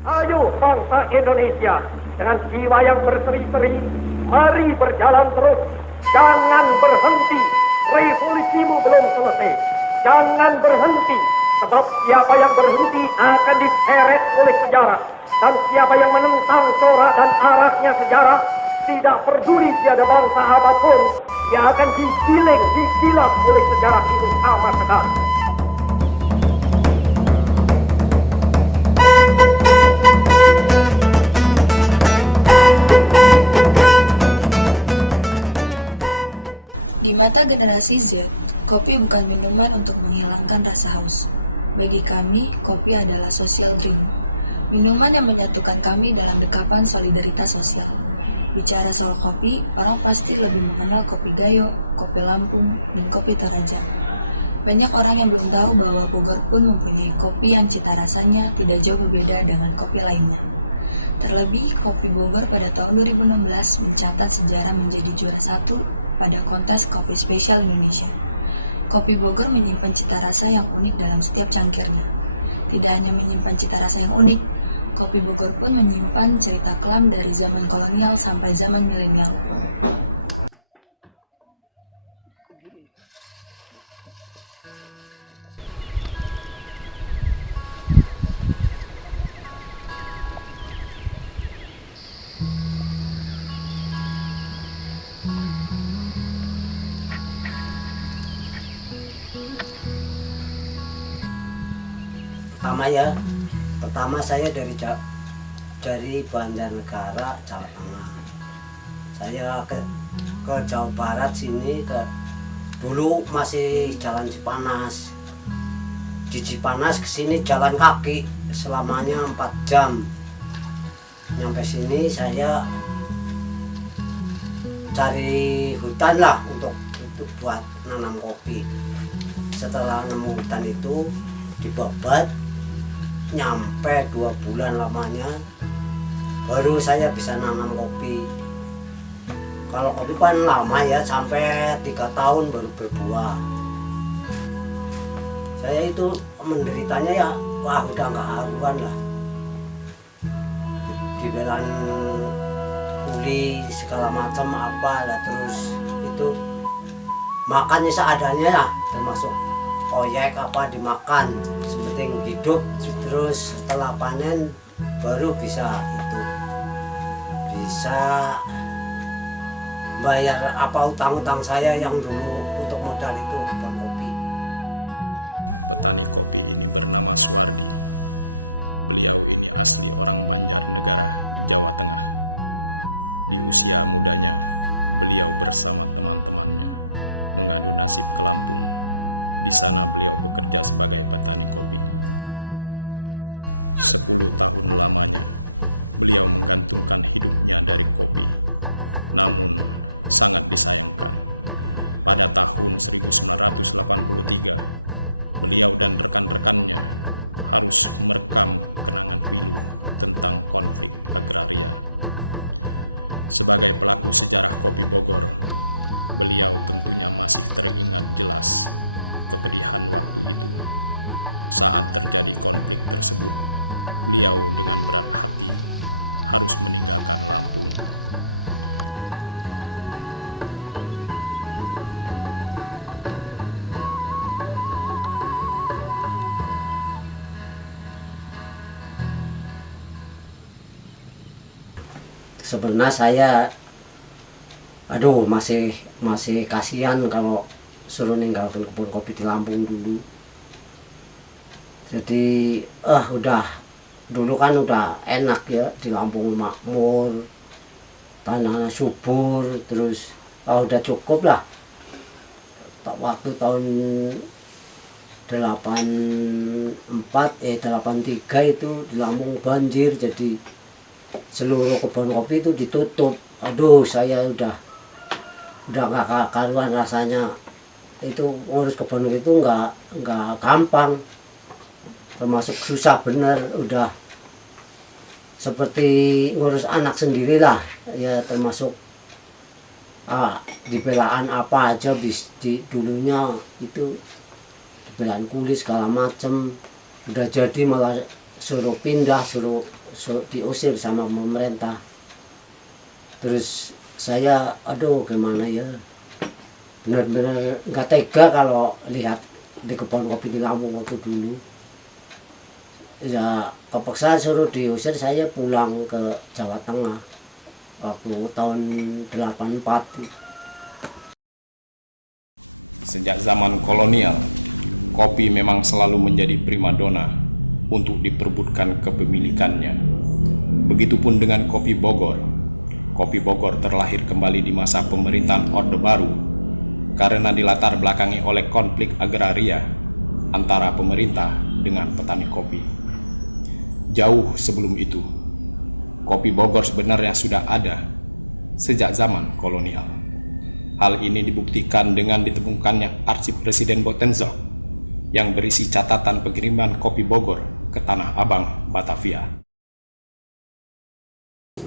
Ayo bangsa Indonesia, dengan jiwa yang berseri-seri, mari berjalan terus. Jangan berhenti, revolusimu belum selesai. Jangan berhenti, sebab siapa yang berhenti akan diseret oleh sejarah. Dan siapa yang menentang corak dan arahnya sejarah, tidak peduli tiada bangsa apapun, dia akan digiling, disilap oleh sejarah itu sama sekali. Di mata generasi Z, kopi bukan minuman untuk menghilangkan rasa haus. Bagi kami, kopi adalah social drink. Minuman yang menyatukan kami dalam dekapan solidaritas sosial. Bicara soal kopi, orang pasti lebih mengenal kopi Gayo, kopi Lampung, dan kopi Toraja. Banyak orang yang belum tahu bahwa Bogor pun mempunyai kopi yang cita rasanya tidak jauh berbeda dengan kopi lainnya. Terlebih, kopi Bogor pada tahun 2016 mencatat sejarah menjadi juara 1 pada kontes kopi spesial Indonesia. Kopi Bogor menyimpan cita rasa yang unik dalam setiap cangkirnya. Tidak hanya menyimpan cita rasa yang unik, kopi Bogor pun menyimpan cerita kelam dari zaman kolonial sampai zaman milenial. Pertama saya dari Banjarnegara, Jawa Tengah. Saya ke Jawa Barat sini dulu masih jalan Cipanas. Di Cipanas ke sini jalan kaki selamanya 4 jam. Nyampe sini saya cari hutan lah untuk buat nanam kopi. Setelah nemu hutan itu dibabat, nyampe 2 bulan lamanya baru saya bisa nanam kopi. Kalau kopi kan lama ya, sampai 3 tahun baru berbuah. Saya itu menderitanya ya, wah udah nggak haruan lah. Dibelan kuli segala macam apa lah, terus itu makannya seadanya ya, termasuk oyek apa dimakan, sepenting hidup. Terus setelah panen baru bisa bayar apa utang-utang saya yang dulu untuk modal itu kebun kopi. Sebenarnya saya masih kasihan kalau suruh ninggalkan kebun kopi di Lampung dulu. Jadi dulu kan udah enak ya, di Lampung makmur, tanahnya subur, terus udah cukup lah. Waktu tahun 83 itu di Lampung banjir, jadi seluruh kebun kopi itu ditutup. Saya udah nggak karuan rasanya. Itu ngurus kebun itu nggak gampang, termasuk susah bener. Udah seperti ngurus anak sendiri lah ya, termasuk dibelaan apa aja dulunya itu dibelaan kulit segala macem. Udah jadi malah suruh pindah, suruh diusir sama pemerintah. Terus saya aduh gimana ya, benar-benar nggak tega kalau lihat di kebun kopi di Lampung waktu dulu. Ya kepaksa suruh diusir, saya pulang ke Jawa Tengah waktu tahun 84.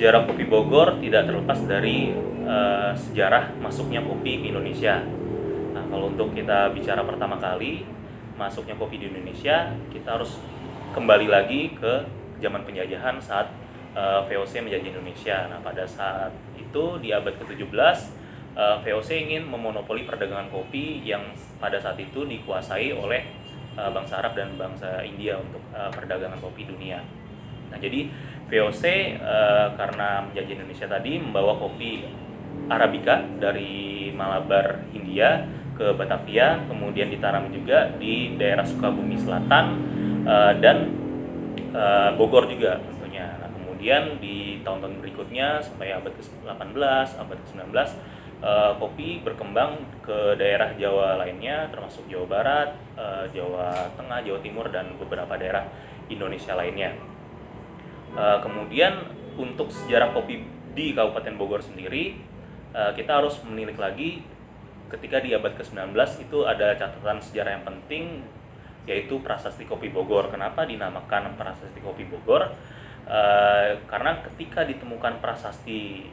Sejarah kopi Bogor tidak terlepas dari sejarah masuknya kopi ke Indonesia. Nah, kalau untuk kita bicara pertama kali masuknya kopi di Indonesia, kita harus kembali lagi ke zaman penjajahan saat VOC menjajah Indonesia. Nah, pada saat itu di abad ke-17, VOC ingin memonopoli perdagangan kopi yang pada saat itu dikuasai oleh bangsa Arab dan bangsa India untuk perdagangan kopi dunia. Nah, jadi VOC karena menjajah Indonesia tadi membawa kopi Arabica dari Malabar, Hindia ke Batavia, kemudian ditanam juga di daerah Sukabumi Selatan dan Bogor juga tentunya. Nah, kemudian di tahun-tahun berikutnya sampai abad ke-18, abad ke-19, kopi berkembang ke daerah Jawa lainnya, termasuk Jawa Barat, Jawa Tengah, Jawa Timur, dan beberapa daerah Indonesia lainnya. Kemudian untuk sejarah kopi di Kabupaten Bogor sendiri, kita harus menilik lagi ketika di abad ke-19 itu ada catatan sejarah yang penting, yaitu Prasasti Kopi Bogor. Kenapa dinamakan Prasasti Kopi Bogor? Karena ketika ditemukan prasasti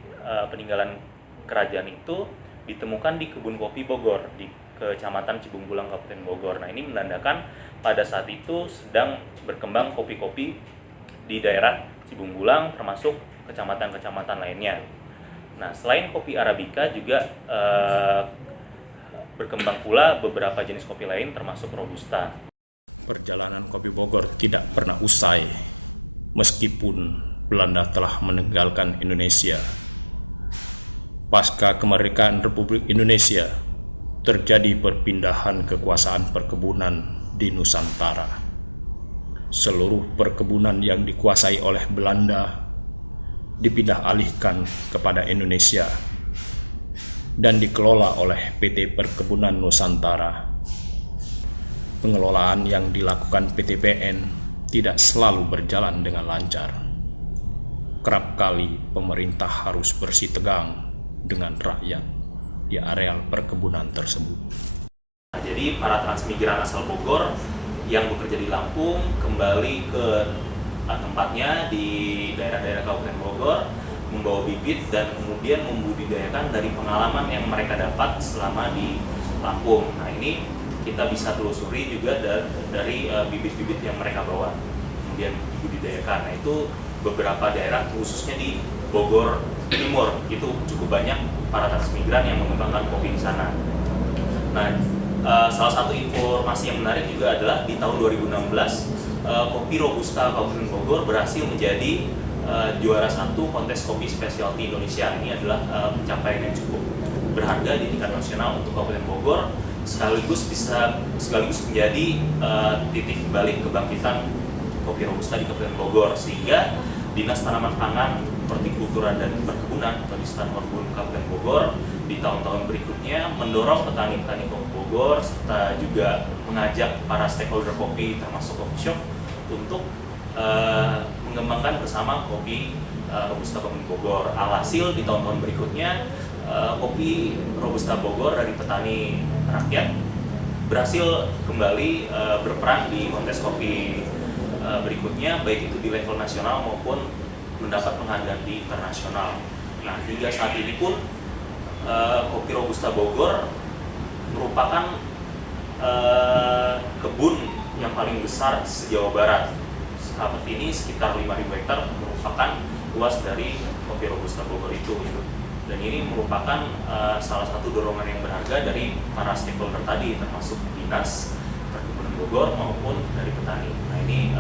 peninggalan kerajaan itu ditemukan di kebun kopi Bogor di Kecamatan Cibungbulang, Kabupaten Bogor. Nah, ini menandakan pada saat itu sedang berkembang kopi-kopi di daerah Cibungbulang, termasuk kecamatan-kecamatan lainnya. Nah, selain kopi Arabica juga berkembang pula beberapa jenis kopi lain, termasuk Robusta. Jadi para transmigran asal Bogor yang bekerja di Lampung kembali ke tempatnya di daerah-daerah Kabupaten Bogor, membawa bibit dan kemudian membudidayakan dari pengalaman yang mereka dapat selama di Lampung. Nah, ini kita bisa telusuri juga dari bibit-bibit yang mereka bawa kemudian dibudidayakan. Nah, itu beberapa daerah khususnya di Bogor Timur itu cukup banyak para transmigran yang mengembangkan kopi di sana. Nah, salah satu informasi yang menarik juga adalah di tahun 2016 kopi Robusta Kabupaten Bogor berhasil menjadi juara satu kontes kopi specialty Indonesia. Ini adalah pencapaian yang cukup berharga di tingkat nasional untuk Kabupaten Bogor, sekaligus menjadi titik balik kebangkitan kopi Robusta di Kabupaten Bogor, sehingga Dinas Tanaman Pangan, Hortikultura dan Perkebunan atau Distan Horbun Kabupaten Bogor di tahun-tahun berikutnya mendorong petani-petani kopi Bogor serta juga mengajak para stakeholder kopi termasuk coffee shop untuk mengembangkan bersama kopi Robusta Kabupaten Bogor. Alhasil di tahun-tahun berikutnya kopi Robusta Bogor dari petani rakyat berhasil kembali berperan di kontes kopi berikutnya, baik itu di level nasional maupun mendapat penghargaan di internasional. Nah, hingga saat ini pun kopi Robusta Bogor merupakan kebun yang paling besar se-Jawa Barat. seperti ini sekitar 5.000 hektar merupakan luas dari kopi Robusta Bogor itu gitu. Dan ini merupakan salah satu dorongan yang berharga dari para stakeholder tadi, termasuk dinas perkebunan Bogor maupun dari petani. Nah ini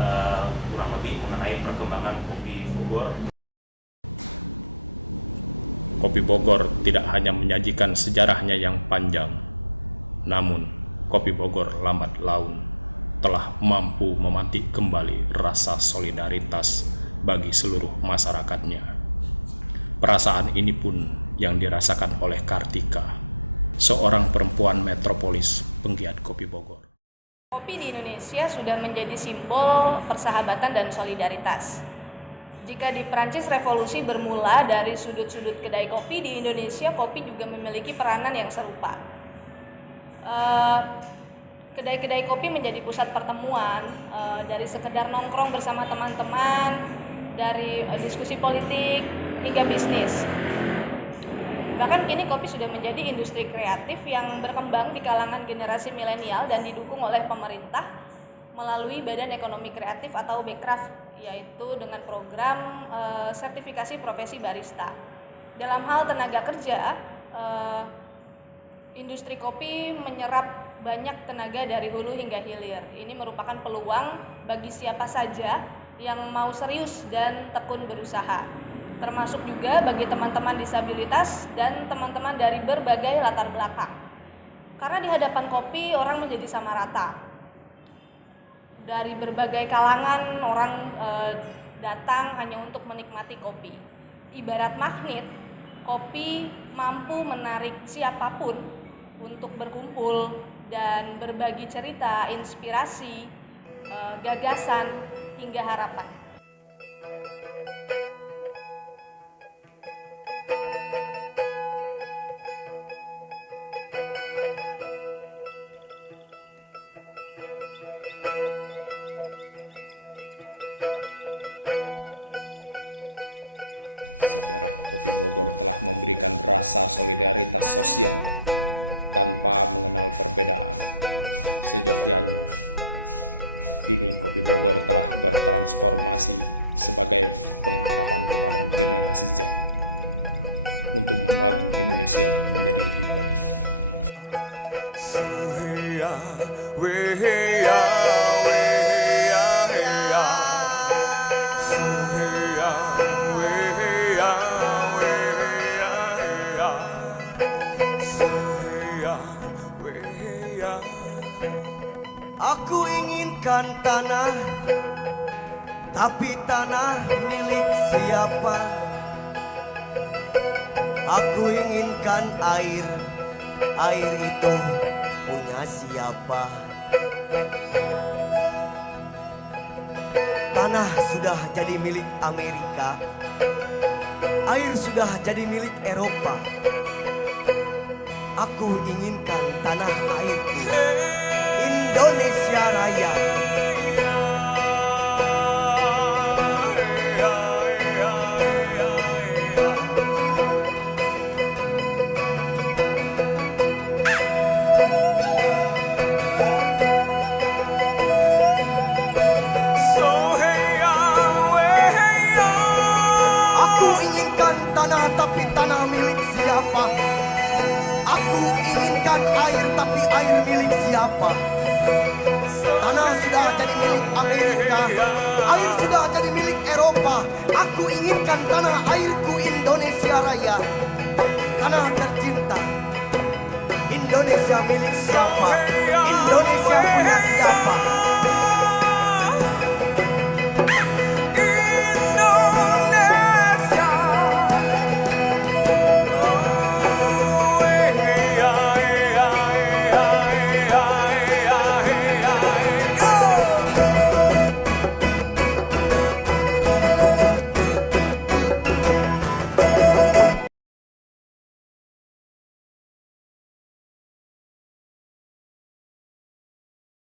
kurang lebih mengenai perkembangan kopi Bogor. Kopi di Indonesia sudah menjadi simbol persahabatan dan solidaritas. Jika di Prancis revolusi bermula dari sudut-sudut kedai kopi, di Indonesia kopi juga memiliki peranan yang serupa. Kedai-kedai kopi menjadi pusat pertemuan, dari sekedar nongkrong bersama teman-teman, dari diskusi politik hingga bisnis. Bahkan kini kopi sudah menjadi industri kreatif yang berkembang di kalangan generasi milenial dan didukung oleh pemerintah melalui Badan Ekonomi Kreatif atau Bekraf, yaitu dengan program sertifikasi profesi barista. Dalam hal tenaga kerja, industri kopi menyerap banyak tenaga dari hulu hingga hilir. Ini merupakan peluang bagi siapa saja yang mau serius dan tekun berusaha, termasuk juga bagi teman-teman disabilitas dan teman-teman dari berbagai latar belakang. Karena di hadapan kopi orang menjadi sama rata. Dari berbagai kalangan orang datang hanya untuk menikmati kopi. Ibarat magnet, kopi mampu menarik siapapun untuk berkumpul dan berbagi cerita, inspirasi, gagasan, hingga harapan. Aku inginkan tanah, tapi tanah milik siapa? Aku inginkan air, air itu punya siapa? Tanah sudah jadi milik Amerika, air sudah jadi milik Eropa. Aku inginkan tanah airku, Indonesia Raya. Aku inginkan tanah, tapi tanah milik siapa? Aku inginkan air, tapi air milik siapa? Tanah sudah jadi milik Amerika, air sudah jadi milik Eropa. Aku inginkan tanah airku, Indonesia Raya. Tanah tercinta, Indonesia milik siapa? Indonesia punya siapa?